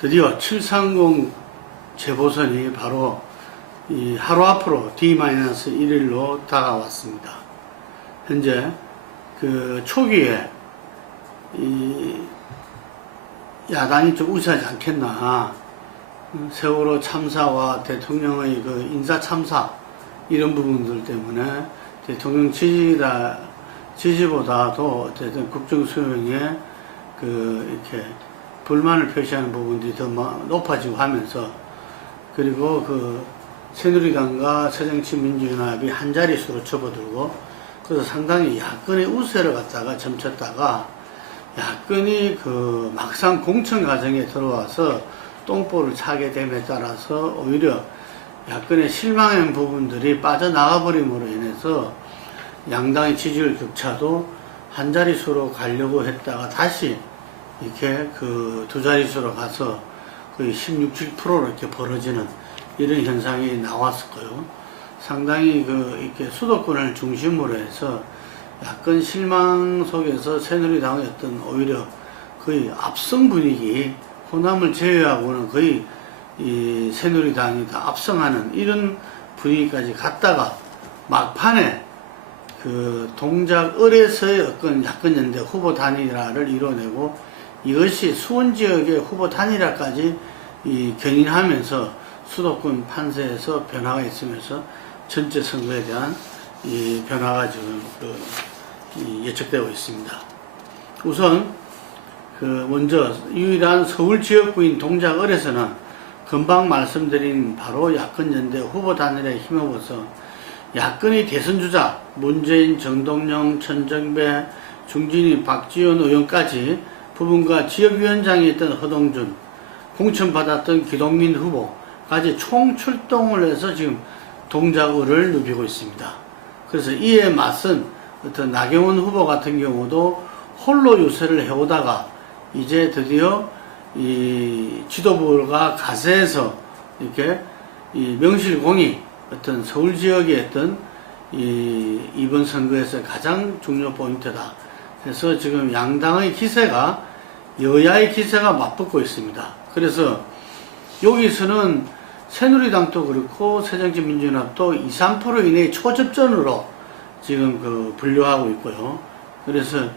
드디어 730 재보선이 바로 이 하루 앞으로 D-1일로 다가왔습니다. 현재 그 초기에 이 야당이 좀 우세하지 않겠나. 세월호 참사와 대통령의 그 인사 참사 이런 부분들 때문에 대통령 지지보다도 어쨌든 국정 수행에 그 이렇게 불만을 표시하는 부분들이 더 높아지고 하면서, 그리고 그 새누리당과 새정치민주연합이 한 자릿수로 접어들고, 그래서 상당히 야권의 우세를 갖다가 점쳤다가 야권이 그 막상 공천 과정에 들어와서 똥볼을 차게 됨에 따라서 오히려 야권의 실망한 부분들이 빠져나가 버림으로 인해서 양당의 지지율 격차도 한 자릿수로 가려고 했다가 다시 이렇게 그 두 자릿수로 가서 거의 16, 17%로 이렇게 벌어지는 이런 현상이 나왔을 거예요. 상당히 그 이렇게 수도권을 중심으로 해서 야권 실망 속에서 새누리당의 어떤 오히려 거의 압승 분위기, 호남을 제외하고는 거의 이 새누리당이 다 압승하는 이런 분위기까지 갔다가 막판에 그 동작을에서의 어떤 야권연대 후보 단일화를 이뤄내고, 이것이 수원 지역의 후보 단일화까지 견인하면서 수도권 판세에서 변화가 있으면서 전체 선거에 대한 이 변화가 지금 예측되고 있습니다. 우선 먼저 유일한 서울 지역구인 동작을에서는 금방 말씀드린 바로 야권연대 후보 단일화에 힘입어서 야권의 대선주자 문재인, 정동영, 천정배, 중진이, 박지원 의원까지 부분과 지역위원장이었던 허동준, 공천받았던 기동민 후보까지 총출동을 해서 지금 동작을을 누비고 있습니다. 그래서 이에 맞선 어떤 나경원 후보 같은 경우도 홀로 유세를 해오다가 이제 드디어 이 지도부가 가세해서 이렇게 이 명실공히 어떤 서울 지역의 어떤 이번 선거에서 가장 중요 포인트다. 그래서 지금 양당의 기세가 여야의 기세가 맞붙고 있습니다. 그래서 여기서는 새누리당도 그렇고 새정치민주연합도 2, 3% 이내의 초접전으로 지금 분류하고 있고요. 그래서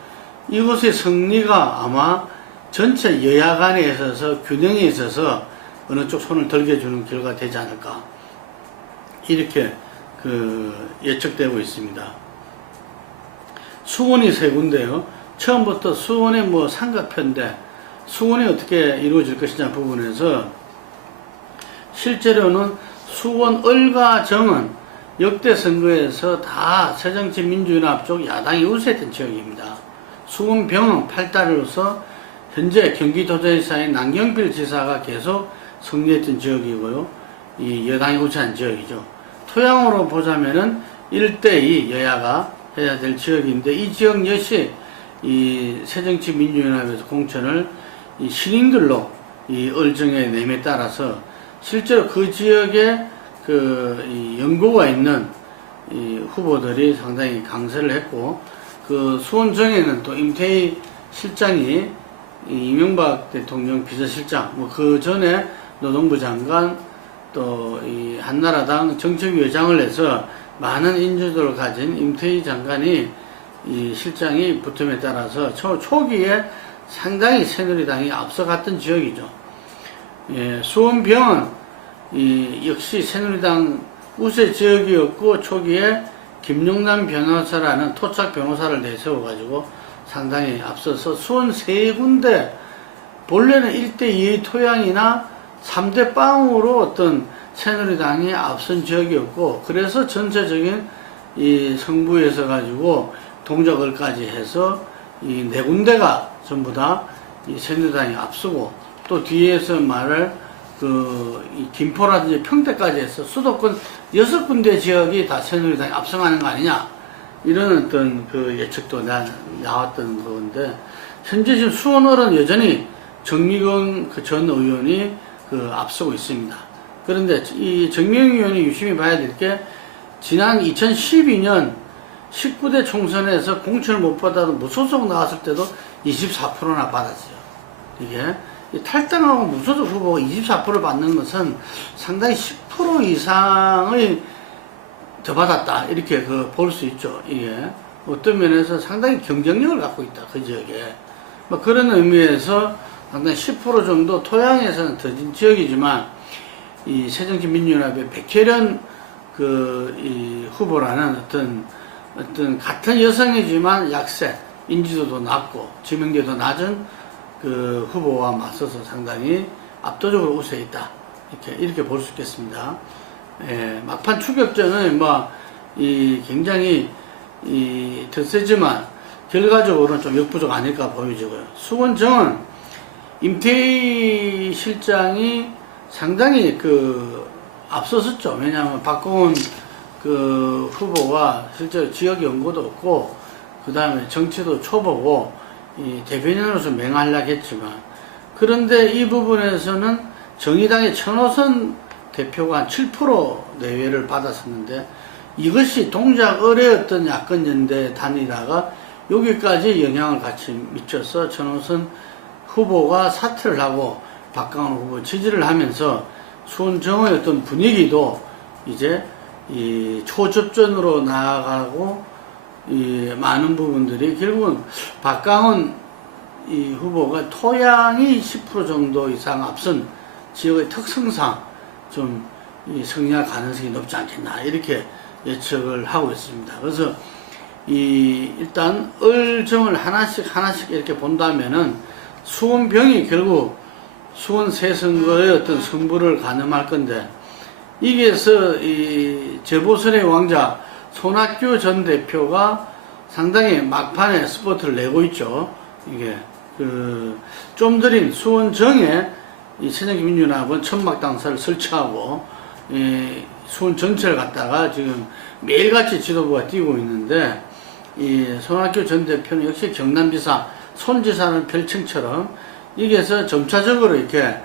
이것의 승리가 아마 전체 여야 간에 있어서 균형에 있어서 어느 쪽 손을 들게주는 결과가 되지 않을까, 이렇게 예측되고 있습니다. 수원이 세 군데요. 처음부터 수원의 삼각편인데 수원이 어떻게 이루어질 것이냐 부분에서 실제로는 수원 을과 정은 역대 선거에서 다 새정치민주연합 쪽 야당이 우세했던 지역입니다. 수원 병은 팔다리로서 현재 경기도지사인 남경필 지사가 계속 승리했던 지역이고요. 이 여당이 우세한 지역이죠. 토양으로 보자면은 1대2 여야가 해야 될 지역인데, 이 지역 역시 이 새정치민주연합에서 공천을 이 신인들로 이 을정의 내용에 따라서 실제로 그 지역에 이 연고가 있는 이 후보들이 상당히 강세를 했고, 그 수원정에는 또 임태희 실장이 이명박 대통령 비서실장, 그 전에 노동부 장관, 또 이 한나라당 정책위원장을 해서 많은 인지도를 가진 임태희 장관이 이 실장이 붙음에 따라서 초기에 상당히 새누리당이 앞서갔던 지역이죠. 수원병은 역시 새누리당 우세 지역이었고, 초기에 김용남 변호사라는 토착 변호사를 내세워가지고 상당히 앞서서 수원 세 군데, 본래는 1대2의 토양이나 3대 빵으로 어떤 새누리당이 앞선 지역이었고, 그래서 전체적인 이 성부에서 가지고 동작을까지 해서 이 네 군데가 전부 다 이 새누리당이 앞서고, 또 뒤에서 말할 이 김포라든지 평택까지 해서 수도권 6군데 지역이 다 새누리당이 앞서가는 거 아니냐, 이런 어떤 예측도 나왔던 건데, 현재 지금 수원을은 여전히 정미경 전 의원이 앞서고 있습니다. 그런데 이 정미경 의원이 유심히 봐야 될 게, 지난 2012년 19대 총선에서 공천을 못 받아도 무소속 나왔을 때도 24%나 받았어요. 이게 이 탈당하고 무소속 후보가 24% 받는 것은 상당히 10% 이상의 더 받았다. 이렇게 볼 수 있죠. 이게 어떤 면에서 상당히 경쟁력을 갖고 있다. 그 지역에. 뭐 그런 의미에서 상당히 10% 정도 토양에서는 더진 지역이지만 이 새정치민주연합의 백혜련 이 후보라는 어떤 같은 여성이지만 약세, 인지도도 낮고 지명도도 낮은 그 후보와 맞서서 상당히 압도적으로 우세해 있다. 이렇게 볼 수 있겠습니다. 예, 막판 추격전은 굉장히 더 세지만 결과적으로는 좀 역부족 아닐까 보여지고요. 수원정은 임태희 실장이 상당히 앞서섰죠. 왜냐하면 박공훈 후보가 실제로 지역 연고도 없고, 그 다음에 정치도 초보고, 대변인으로서 맹활약 했지만, 그런데 이 부분에서는 정의당의 천호선 대표가 한 7% 내외를 받았었는데, 이것이 동작 어뢰였던 야권연대 단일화가 여기까지 영향을 같이 미쳐서 천호선 후보가 사퇴를 하고 박강원 후보 지지를 하면서 수원정의 어떤 분위기도 이제 초접전으로 나아가고 많은 부분들이 결국은 박강원 후보가 토양이 10% 정도 이상 앞선 지역의 특성상 좀 승리할 가능성이 높지 않겠나 이렇게 예측을 하고 있습니다. 그래서 일단 을정을 하나씩 이렇게 본다면은 수원병이 결국 수원 새 선거의 어떤 승부를 가늠할 건데, 이게서 재보선의 왕자 손학규 전 대표가 상당히 막판에 스포트를 내고 있죠. 이게 좀 전인 수원정에 새정치민주연합은 천막당사를 설치하고 수원 전체를 갖다가 지금 매일같이 지도부가 뛰고 있는데, 손학규 전 대표는 역시 경남지사, 손지사는 별칭처럼 이게서 점차적으로 이렇게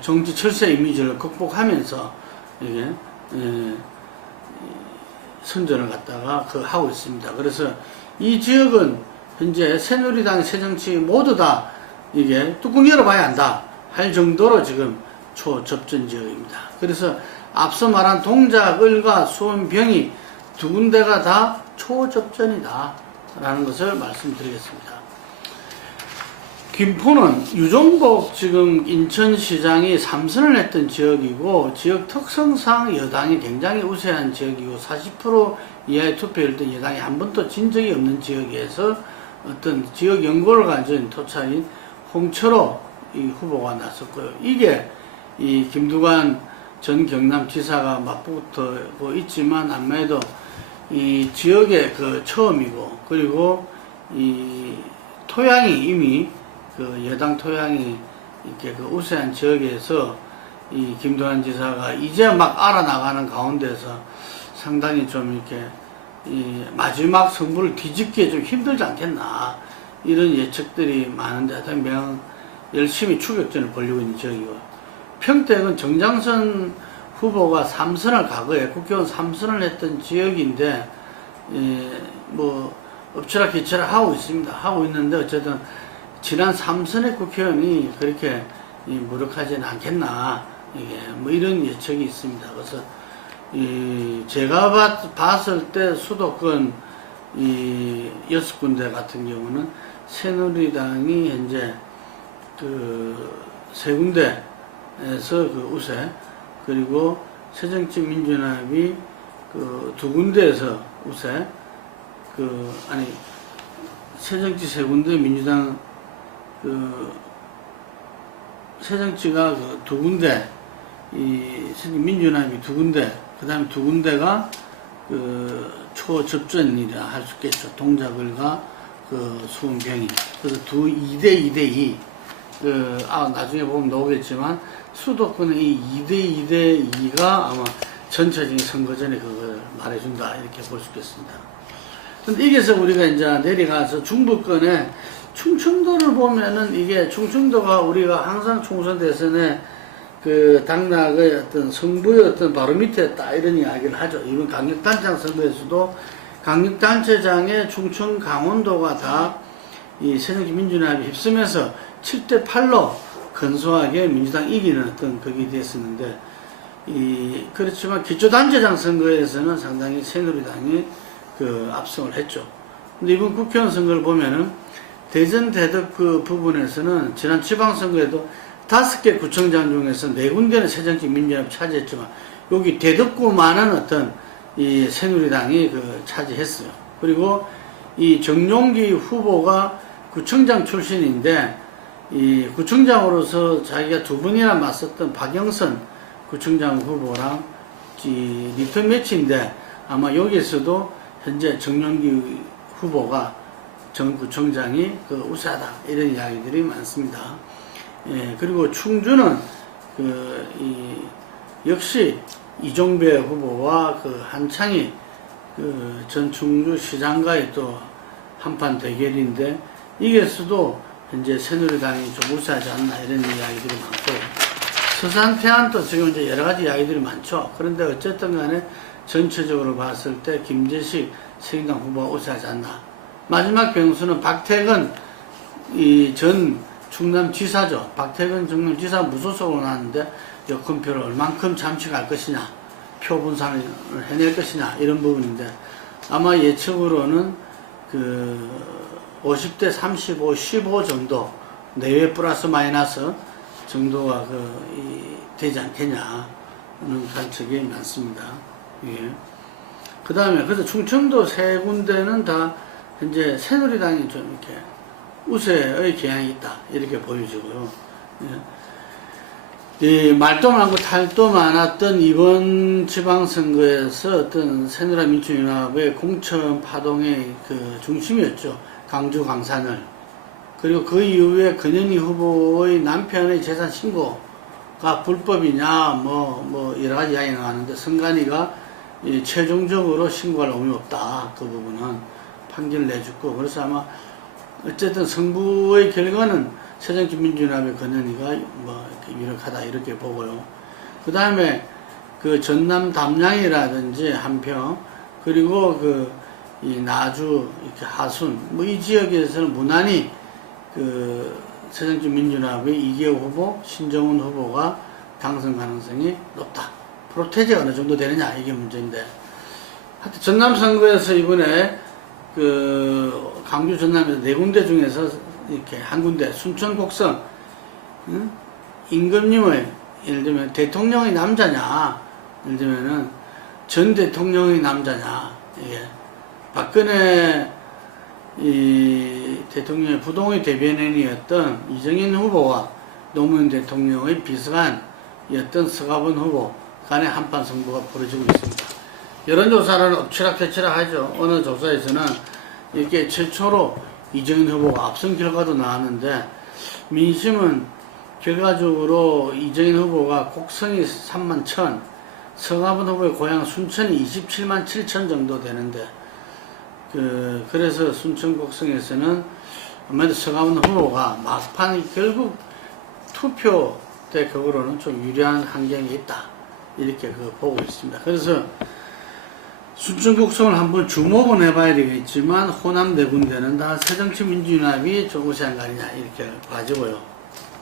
정치 철새 이미지를 극복하면서 이게 선전을 갖다가 하고 있습니다. 그래서 이 지역은 현재 새누리당, 새정치 모두 다 이게 뚜껑 열어봐야 한다 할 정도로 지금 초접전 지역입니다. 그래서 앞서 말한 동작, 을과 수원, 병이 두 군데가 다 초접전이다 라는 것을 말씀드리겠습니다. 김포는 유종복 지금 인천시장이 3선을 했던 지역이고, 지역 특성상 여당이 굉장히 우세한 지역이고, 40% 이하의 투표율 때 여당이 한 번도 진 적이 없는 지역에서 어떤 지역 연고를 가진 토착인 홍철호 후보가 나섰고요. 이게 김두관 전 경남지사가 맞붙고 있지만, 아무래도 이 지역의 처음이고, 그리고 토양이 이미 여당 토양이 이렇게 우세한 지역에서 김두관 지사가 이제 막 알아나가는 가운데서 상당히 좀 이렇게 마지막 승부를 뒤집기 좀 힘들지 않겠나 이런 예측들이 많은데, 하여튼 열심히 추격전을 벌이고 있는 지역이고, 평택은 정장선 후보가 3선을 과거에 국회의원 3선을 했던 지역인데 엎치락뒤치락 하고 있습니다. 하고 있는데 어쨌든 지난 3선의 국회의원이 그렇게 무력하지는 않겠나 이런 예측이 있습니다. 그래서 제가 봤을 때 수도권 6군데 같은 경우는 새누리당이 현재 3군데에서 우세, 그리고 새정치민주연합이 2군데에서 우세, 새정치 3군데, 민주당 새정치가 2군데, 민주연합이 2군데, 그 다음에 2군데가 초접전이라 할 수 있겠죠. 동작을과 수원병이. 그래서 2대2대2. 나중에 보면 나오겠지만, 수도권의 이 2대2대2가 아마 전체적인 선거전에 그걸 말해준다. 이렇게 볼 수 있겠습니다. 근데 여기서 우리가 이제 내려가서 중부권에 충청도를 보면은, 이게 충청도가 우리가 항상 총선 대선에 당락의 어떤 승부의 어떤 바로 밑에 딱 이런 이야기를 하죠. 이번 강력단체장 선거에서도 강력단체장의 충청 강원도가 다 이 새정치민주연합이 휩쓰면서 7대 8로 근소하게 민주당 이기는 어떤 그게 됐었는데, 그렇지만 기초단체장 선거에서는 상당히 새누리당이 그 압승을 했죠. 근데 이번 국회의원 선거를 보면은 대전 대덕 그 부분에서는 지난 지방선거에도 5개 구청장 중에서 4군데는 새정치 민주연합이 차지했지만 여기 대덕구만은 어떤 이 새누리당이 그 차지했어요. 그리고 이 정용기 후보가 구청장 출신인데 이 구청장으로서 자기가 2번이나 맞섰던 박영선 구청장 후보랑 이 리턴 매치인데 아마 여기에서도 현재 정용기 후보가 전 구청장이 그 우세하다 이런 이야기들이 많습니다. 예, 그리고 충주는 역시 이종배 후보와 그 한창희 그 전 충주시장과의 또 한판 대결인데 이게서도 현재 새누리당이 좀 우세하지 않나 이런 이야기들이 많고 서산 태안도 지금 이제 여러 가지 이야기들이 많죠. 그런데 어쨌든 간에 전체적으로 봤을 때 김재식 새누리당 후보가 우세하지 않나. 마지막 변수는 박태근 전 충남지사죠. 박태근 충남지사 무소속으로 나왔는데 여권표를 얼만큼 잠식할 것이냐, 표 분산을 해낼 것이냐 이런 부분인데 아마 예측으로는 그 50대 35, 15 정도 내외 플러스 마이너스 정도가 되지 않겠냐 하는 관측이 많습니다. 예. 그 다음에 그래서 충청도 3군데는 다 현재 새누리당이 좀 이렇게 우세의 경향이 있다 이렇게 보여지고요. 이 말도 많고 탈도 많았던 이번 지방선거에서 어떤 새누리당 민주연합의 공천 파동의 그 중심이었죠. 강주 강산을. 그리고 그 이후에 권현희 후보의 남편의 재산 신고가 불법이냐 뭐 여러 가지 이야기가 나왔는데 선관위가 최종적으로 신고할 의무 없다. 그 부분은 판결을 내줬고 그래서 아마 어쨌든 승부의 결과는 새정치민주연합의 권현희가 뭐 이렇게 유력하다 이렇게 보고요. 그 다음에 그 전남 담양이라든지 한평 그리고 이 나주 이렇게 하순 뭐 이 지역에서는 무난히 그 새정치민주연합의 이계호 후보, 신정훈 후보가 당선 가능성이 높다. 프로테지가 어느 정도 되느냐 이게 문제인데 하여튼 전남 선거에서 이번에 그 강주 전남에서 4군데 중에서 이렇게 한 군데 순천 곡성 임금님의 예를 들면 대통령의 남자냐 예를 들면은 전 대통령의 남자냐 이게 박근혜 이 대통령의 부동의 대변인이었던 이정인 후보와 노무현 대통령의 비서관이었던 서가번 후보 간의 한판 승부가 벌어지고 있습니다. 여론조사는 엎치락뒤치락 하죠. 어느 조사에서는 이렇게 최초로 이정인 후보가 앞선 결과도 나왔는데 민심은 결과적으로 이정인 후보가 곡성이 3만 1천, 서가번 후보의 고향 순천이 27만 7천 정도 되는데 그래서 순천 곡성에서는 아무래도 서가번 후보가 막판 결국 투표 때 그거로는 좀 유리한 환경이 있다 이렇게 보고 있습니다. 그래서 순천 곡성을 한번 주목은 해봐야 되겠지만 호남 4군데는 다 새정치민주연합이 좀 우세한 거 아니냐 이렇게 봐지고요.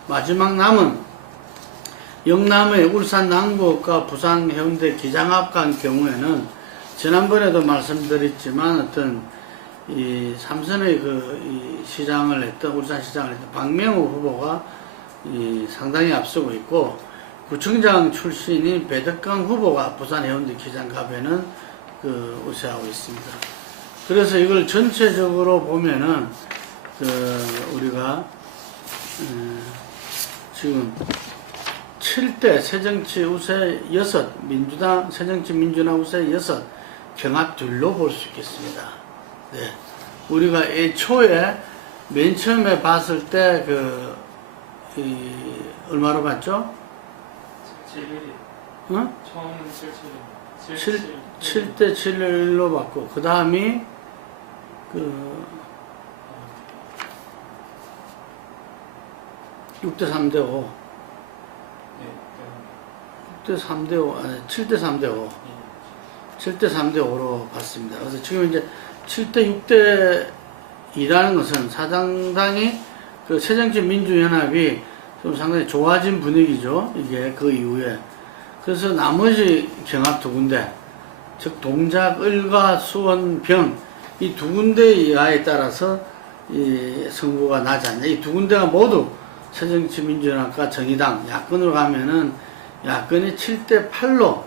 마지막 남은 영남의 울산 남구읍과 부산 해운대 기장합간 경우에는 지난번에도 말씀드렸지만 어떤 이 삼선의 이 시장을 했던 울산 시장을 했던 박명호 후보가 상당히 앞서고 있고 구청장 출신인 배덕강 후보가 부산 해운대 기장갑에는 우세하고 있습니다. 그래서 이걸 전체적으로 보면은 우리가 지금 7대 새정치 우세 6, 민주당 새정치 민주당 우세 6 경합둘로 볼 수 있겠습니다. 네. 우리가 애초에 맨 처음에 봤을 때 얼마로 봤죠? 7대1. 어? 처음은 7대 7로 봤고, 그 다음이 6대 3대 5. 6대 3대 5, 아니, 7대 3대 5. 7대 3대 5로 봤습니다. 그래서 지금 이제 7대 6대 2라는 것은 상당히 그 새정치민주연합이 좀 상당히 좋아진 분위기죠. 이게 그 이후에. 그래서 나머지 경합 두 군데, 즉 동작, 을과 수원, 병, 이 두 군데의 여하에 따라서 이 승부가 나지 않냐. 이 두 군데가 모두 새정치민주연합과 정의당, 야권으로 가면은 야권이 7대8로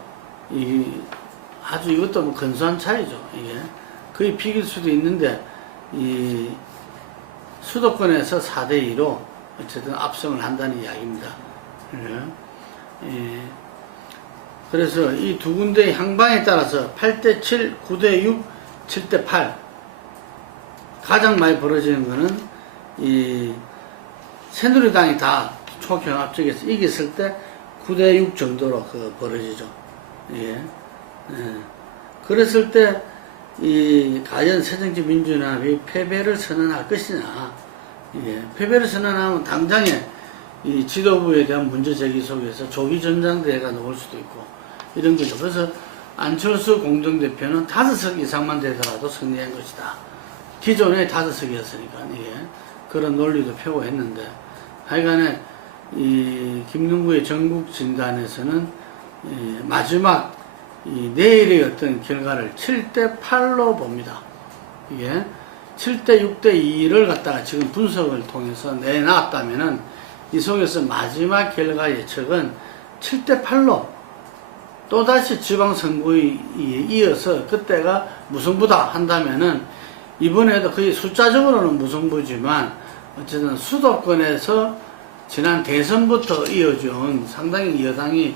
아주 이것도 뭐 근소한 차이죠. 이게 거의 비길 수도 있는데 이 수도권에서 4대2로 어쨌든 압승을 한다는 이야기입니다. 예. 그래서 이 두 군데의 향방에 따라서 8대7, 9대6, 7대8 가장 많이 벌어지는 거는 이 새누리당이 다 초경합 쪽에서 이겼을 때 9대6 정도로 벌어지죠. 예. 예. 그랬을 때 이 과연 새정치민주연합이 패배를 선언할 것이냐. 예. 패배를 선언하면 당장에 이 지도부에 대한 문제 제기 속에서 조기 전당대회가 나올 수도 있고 이런 거죠. 그래서 안철수 공동대표는 5석 이상만 되더라도 승리한 것이다. 기존에 5석이었으니까 예. 그런 논리도 펴고 했는데 하여간에 이 김능구의 전국 진단에서는 마지막 내일의 어떤 결과를 7대8로 봅니다. 이게 7대6대2를 갖다가 지금 분석을 통해서 내놨다면은 이 속에서 마지막 결과 예측은 7대8로 또다시 지방선거에 이어서 그때가 무승부다 한다면은 이번에도 거의 숫자적으로는 무승부지만 어쨌든 수도권에서 지난 대선부터 이어져온 상당히 여당이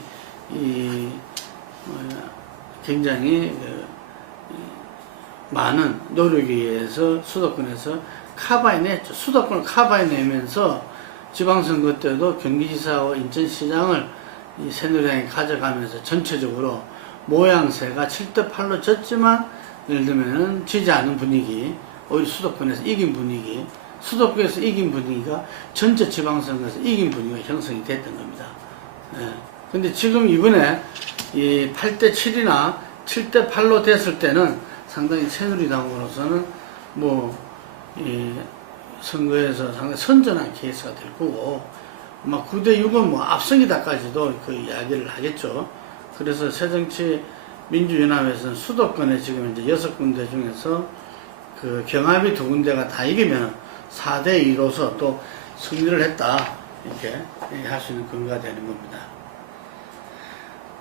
굉장히 많은 노력에 의해서 수도권에서 커버해냈죠. 수도권을 커버해내면서 지방선거 때도 경기지사와 인천시장을 이 새누리당이 가져가면서 전체적으로 모양새가 7대8로 졌지만 예를 들면은 지지 않은 분위기, 오히려 수도권에서 이긴 분위기, 수도권에서 이긴 분위기가 전체 지방선거에서 이긴 분위기가 형성이 됐던 겁니다. 예. 근데 지금 이번에 이 8대7이나 7대8로 됐을 때는 상당히 새누리당으로서는 이 선거에서 상당히 선전한 케이스가 될 거고, 9대6은 압승이다까지도 그 이야기를 하겠죠. 그래서 새정치민주연합에서는 수도권에 지금 이제 6군데 중에서 그 경합이 2군데가 다 이기면 4대2로서 또 승리를 했다. 이렇게 할 수 있는 근거가 되는 겁니다.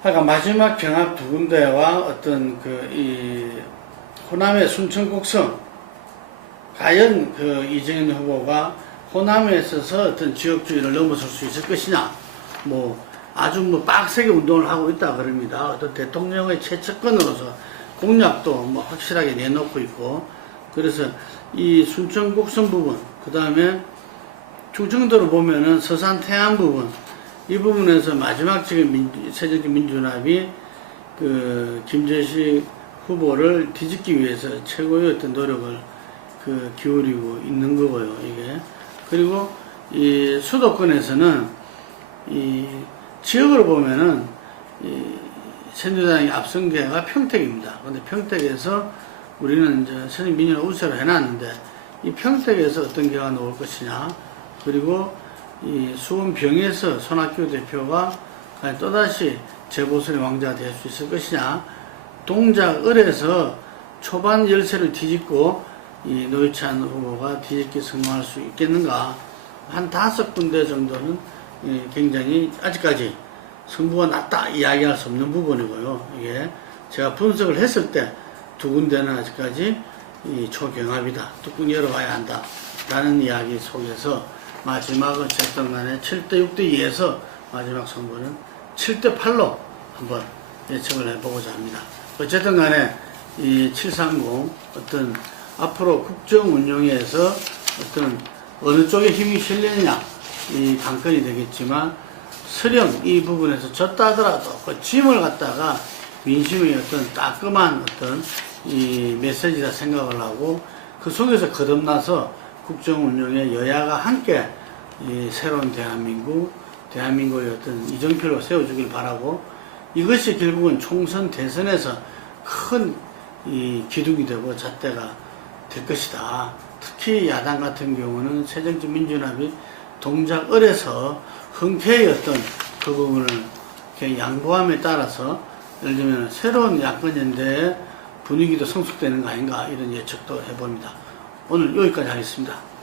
그러니까 마지막 경합 2군데와 어떤 호남의 순천곡성, 과연 이정현 후보가 호남에 있어서 어떤 지역주의를 넘어설 수 있을 것이냐, 아주 빡세게 운동을 하고 있다 그럽니다. 어떤 대통령의 최측근으로서 공약도 확실하게 내놓고 있고, 그래서 이 순천곡성 부분, 그 다음에 충청도로 보면은 서산 태안 부분, 이 부분에서 마지막 지금 새정치민주연합이 김재식 후보를 뒤집기 위해서 최고의 어떤 노력을 기울이고 있는 거고요, 이게. 그리고 이 수도권에서는 이 지역으로 보면은 새누리당의 앞선계가 평택입니다. 그런데 평택에서 우리는 이제 새정치민주연합 우세로 해놨는데 이 평택에서 어떤 결과가 나올 것이냐, 그리고 이 수원병에서 손학규 대표가 또다시 재보선의 왕자가 될 수 있을 것이냐, 동작 을에서 초반 열세를 뒤집고 이 노회찬 후보가 뒤집기 성공할 수 있겠는가. 한 5군데 정도는 굉장히 아직까지 승부가 낮다 이야기할 수 없는 부분이고요. 이게 제가 분석을 했을 때 2군데는 아직까지 이 초경합이다, 뚜껑 열어봐야 한다 라는 이야기 속에서 마지막은 어쨌든 간에 7대6대2에서 마지막 선거는 7대8로 한번 예측을 해보고자 합니다. 어쨌든 간에 이 730 어떤 앞으로 국정 운영에서 어떤 어느 쪽에 힘이 실리느냐 이 관건이 되겠지만, 설령 이 부분에서 졌다 하더라도 그 짐을 갖다가 민심의 어떤 따끔한 어떤 이 메시지다 생각을 하고 그 속에서 거듭나서 국정 운영에 여야가 함께 이 새로운 대한민국의 어떤 이정표를 세워주길 바라고, 이것이 결국은 총선 대선에서 큰 이 기둥이 되고 잣대가 될 것이다. 특히 야당 같은 경우는 새정치민주연합이 동작을에서 흔쾌히 어떤 그 부분을 이렇게 양보함에 따라서 예를 들면 새로운 야권연대의 분위기도 성숙되는 거 아닌가 이런 예측도 해봅니다. 오늘 여기까지 하겠습니다.